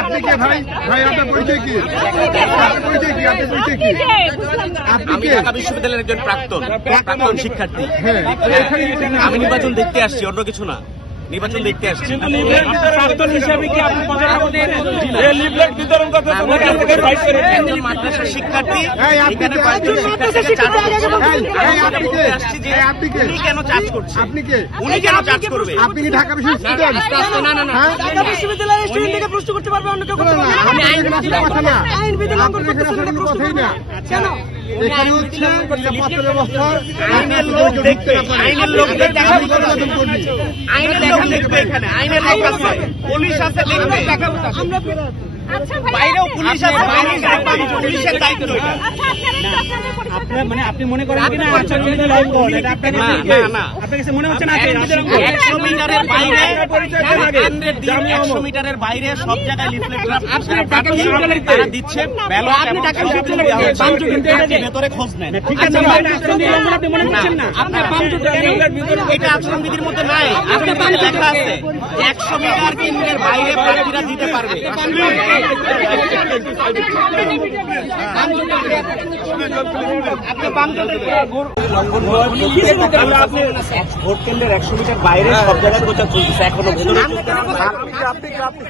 আপনি কে ভাই? ভাই আপনার পরিচয় কি? আপনার পরিচয় কি? আপনার পরিচয় কি? আপনি কে? বিশ্ববিদ্যালয়ের একজন প্রাক্তন প্রাক্তন শিক্ষার্থী। হ্যাঁ। আমি নির্বাচন দেখতে আসছি অন্য কিছু না। নির্বাচন দেখতে আসছি প্রাক্তন হিসাবে কি আপনি প্রজাতন্ত্রের এই লিফলেট বিতরণ করতে আমি একজন মাদ্রাসার শিক্ষার্থী? উনি কেন চার্জ করছে আপনি কে উনি কেন চার্জ করবে আপনি কি ঢাকা বিশ্ববিদ্যালয় না না না হ্যাঁ ঢাকা বিশ্ববিদ্যালয়ের স্টুডেন্ট থেকে প্রশ্ন করতে পারবে অন্য কেউ করতে পারবে না। আমি আইন এখানে কথা না আইন বিধি লঙ্ঘন আসার কোনো কথাই না কেন এখানে হচ্ছে নিরাপত্তা ব্যবস্থা আইনের লোক দেখবে আইনের লোক দেখবে লোক এখানে আইনের লোক আছে। পুলিশ আছে দেখবে। আমরা বাইরেও পুলিশ আছে পুলিশের দায়িত্ব আপনার মানে আপনি মনে করেন কি না আচ্ছা যদি লাইভ কল এটা আপনার না, কাছে না, না। আপনার কাছে মনে হচ্ছে না আচ্ছা বিতরণ করুন। একশো মিটারের বাইরে পরিচয় দেন আগে। কেন্দ্রের দিন জামিয়া একশো মোহাম্মদ। মিটারের বাইরে সব জায়গায় লিফলেট আপনি বিশ্ববিদ্যালয়ে তারা দিচ্ছে ব্যালট আপনি। বাঞ্চুক কিন্তু এটা ভেতরে খোঁজ নেন। ঠিক আছে ভাই আচরণ বিধি লঙ্ঘন আপনি মনে করছেন না। বিতরণ এটা আচরণ বিধির মধ্যে নাই। বিধিতে লেখা আছে। একশো মিটার কেন্দ্রের বাইরে প্রার্থীরা দিতে পারবে আপনি ভোট কেন্দ্রের একশো মিটার বাইরে সব জায়গায় প্রচার চলতেছে এখনও